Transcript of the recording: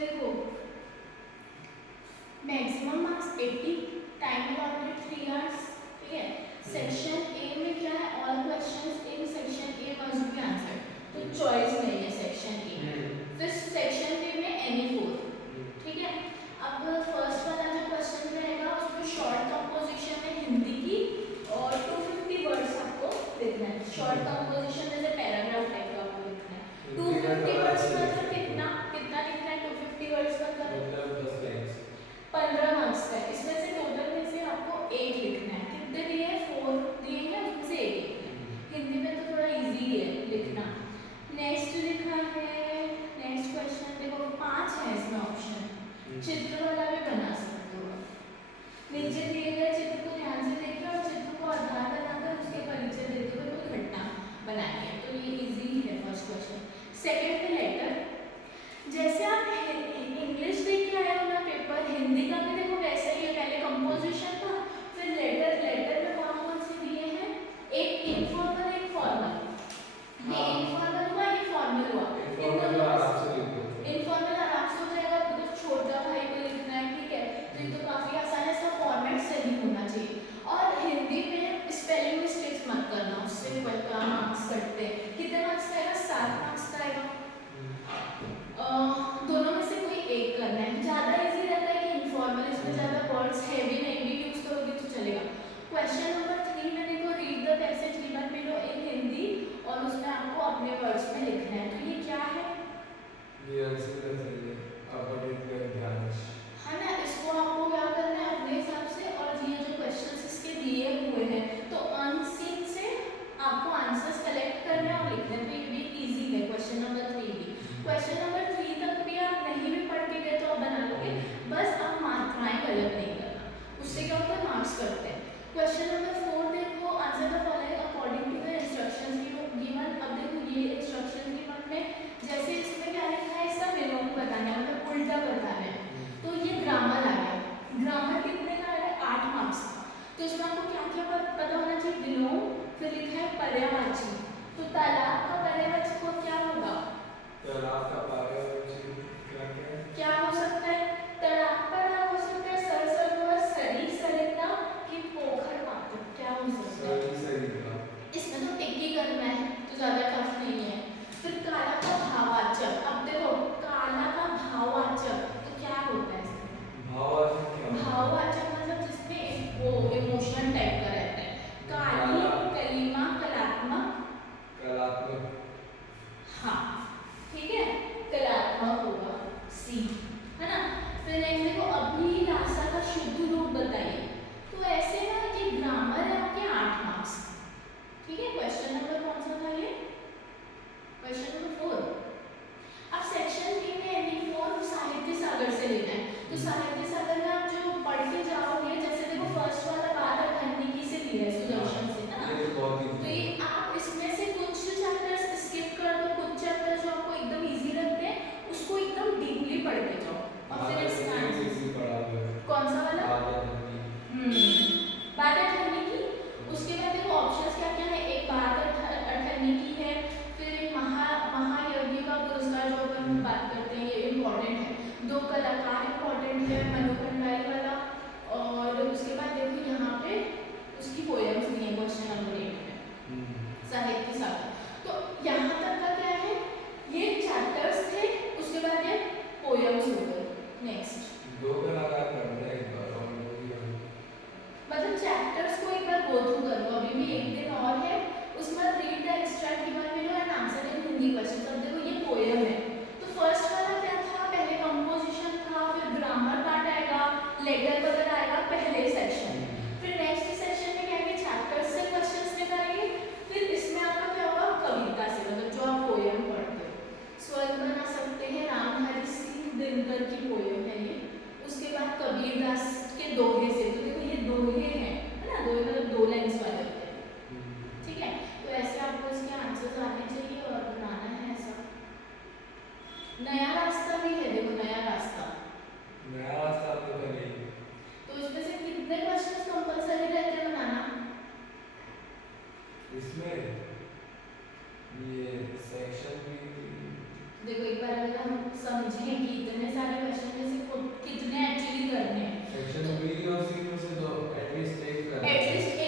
देखो maximum marks 80, time allotted 3 hours, ठीक है। सेक्शन ए में क्या है, all questions in section A must be answered, तो चॉइस नहीं है सेक्शन ए। फिर सेक्शन बी में एनी 4, ठीक है। अब फर्स्ट वाला जो क्वेश्चन रहेगा उसमें शॉर्ट कंपोजिशन है हिंदी की और 250 वर्ड्स आपको लिखना है। शॉर्ट कंपोजिशन जैसे पैराग्राफ टाइप का आपको लिखना है। 250 वर्ड्स मतलब कितना कितना लिखना है? 250 वर्ड्स मतलब 10 लाइन्स, 15 मार्क्स का है। इसमें से टोटल में से आपको 8 लिखना है। कितने दिए हैं? 4 दिए हैं, उसमें से 8 लिखना है। हिंदी में तो थोड़ा इजी है लिखना। नेक्स्ट लिखा है, नेक्स्ट क्वेश्चन देखो 5 है इसमें ऑप्शन, चित्र वाला भी बना सकते हो। नीचे दिए गए चित्र को ध्यान से देखिए और चित्र को आधार बनाकर उसके परिचय देते हुए कोई घटना बनाइए, तो ये इजी है फर्स्ट क्वेश्चन। सेकंड पे लेटर, जैसे आप इंग्लिश देख के आए हो ना पेपर, हिंदी का भी देखो वैसा ही है। पहले कंपोजिशन था, फिर लेटर। लेटर में कौन कौन से दिए हैं? एक इनफॉर्मल, एक फॉर्मल। ये इनफॉर्मल हुआ, ये फॉर्मल हुआ। इनफॉर्मल आराम से लिख दो, इनफॉर्मल आराम से हो जाएगा, तो छोटा भाई को लिखना है, ठीक है, तो ये तो काफी आसान है। इसका फॉर्मेट सही होना चाहिए। और हिंदी में स्पेलिंग मिस्टेक्स मत करना, उससे बड़ा मार्क्स कटते हैं। कितने मार्क्स का आएगा? 7 मार्क्स का आएगा। दोनों में से कोई एक करना है। ज्यादा इजी रहता है कि इनफॉर्मल, इसमें ज्यादा वर्ड्स हैवी नहीं भी यूज करोगे तो चलेगा। क्वेश्चन नंबर 3 में देखो, read the passage given below in Hindi, और उसमें आपको अपने वर्ड्स में लिखना है। तो ये क्या है? ये आंसर है अपडेट कर ध्यान है ना, इसको आपको क्या करना है अपने हिसाब से। और ये जो क्वेश्चंस इसके दिए हुए हैं, तो अनसीन से आपको आंसर्स कलेक्ट करने और लिखने हैं। तो ये भी इजी है क्वेश्चन नंबर 3 भी। क्वेश्चन नंबर 3 तक भी आप नहीं भी पढ़ के गए तो आप बना लोगे, बस आप मात्राएं गलत नहीं करना, उससे क्या होता है मार्क्स करते हैं। क्वेश्चन नंबर 4 देखो, answer the following according to the instructions given. अब देखो ये इंस्ट्रक्शन गिवन में जैसे इसमें क्या लिखा है, इसका विलोम बताना है, मतलब उल्टा बताना है। तो ये ग्रामर आ गया। ग्रामर कितने का है? 8 मार्क्स का। तो इसमें आपको क्या क्या पता होना चाहिए? विलोम, फिर लिखा है पर्यायवाची। तो तालाब का पर्यायवाची को क्या होगा? तालाब का पर्यायवाची क्या हो सकता है? तालाब पर हो सकता है सरसरोवर, सरी सरिता कि पोखर पात्र, क्या हो सकता है? सरिता। इसमें तो टिक ही करना है, तो ज्यादा टफ नहीं है। फिर काला का भाववाचक, अब देखो काला का भाववाचक तो क्या होता है इसमें? भाववाचक क्या? भाववाचक मतलब जिसमें वो इमोशन टाइप का रहता है। काली, कलीमा, कलात्मक। कलात्मक, हाँ ठीक है, कलात्मक होगा सी, है ना। फिर नेक्स्ट देखो, अभिलाषा का शुद्ध रूप बताइए। तो ऐसे ना ये ग्रामर है आपके 8 मार्क्स, ठीक है। क्वेश्चन नंबर कौन सा था ये? Question number 4। अब सेक्शन बी में एनी 4 साहित्य सागर से लेना है। तो साहित्य सागर में आप जो पढ़ के जाओगे, जैसे देखो फर्स्ट वाला बात अठन्नी से लिया है, सुदर्शन से, है ना। तो ये आप इसमें से कुछ चैप्टर्स स्किप कर दो, कुछ चैप्टर्स जो आपको एकदम इजी लगते हैं उसको एकदम डीपली पढ़ के जाओ, और फिर इसका कौन सा वाला? बात अठन्नी की। उसके बाद देखो ऑप्शंस क्या क्या है, एक बात अठन्नी की है, फिर एक महायज्ञ का पुरस्कार जो अपन बात करते हैं ये इम्पोर्टेंट है, 2 कलाकार इम्पोर्टेंट है, मनु भंडारी वाला, और उसके बाद देखो यहाँ पे उसकी पोएम्स दी है क्वेश्चन नंबर 8 में, साहित्य सागर। तो यहाँ तक का क्या है, ये चैप्टर्स थे, उसके बाद ये पोएम्स हो गए। नेक्स्ट 2 कलाकार करना है एक बार, और मतलब चैप्टर्स को एक बार गो थ्रू कर लो, अभी भी एक दिन और है। उसमें read the extract given below and answer in Hindi question. अब देखो ये पोएम है, तो फर्स्ट वाला क्या था? पहले कंपोजिशन था, फिर ग्रामर पार्ट आएगा, लेटर वगैरह आएगा पहले सेक्शन। फिर नेक्स्ट सेक्शन में क्या है, चैप्टर्स से क्वेश्चंस निकालिए। फिर इसमें आपका क्या होगा? कविता से, मतलब जो आप पोएम पढ़ते हो। स्वर्ग बना सकते हैं, रामधारी सिंह दिनकर की पोएम है ये। उसके बाद कबीरदास के दोहे से, तो देखो ये दोहे हैं, है ना, दोहे मतलब 2 लाइन्स वाले होते हैं, ठीक है। तो ऐसे आपको इसके आंसर्स आने चाहिए और बनाना है ऐसा। नया रास्ता भी है, देखो नया रास्ता तो नहीं। तो इसमें से कितने क्वेश्चंस कंपलसरी रहते हैं बनाना? इसमें ये सेक्शन भी देखो एक बार अगर हम समझें कि इतने सारे क्वेश्चन में से कितने एक्चुअली करने हैं। सेक्शन बी और सी में से तो एटलीस्ट एक करना है। एटलीस्ट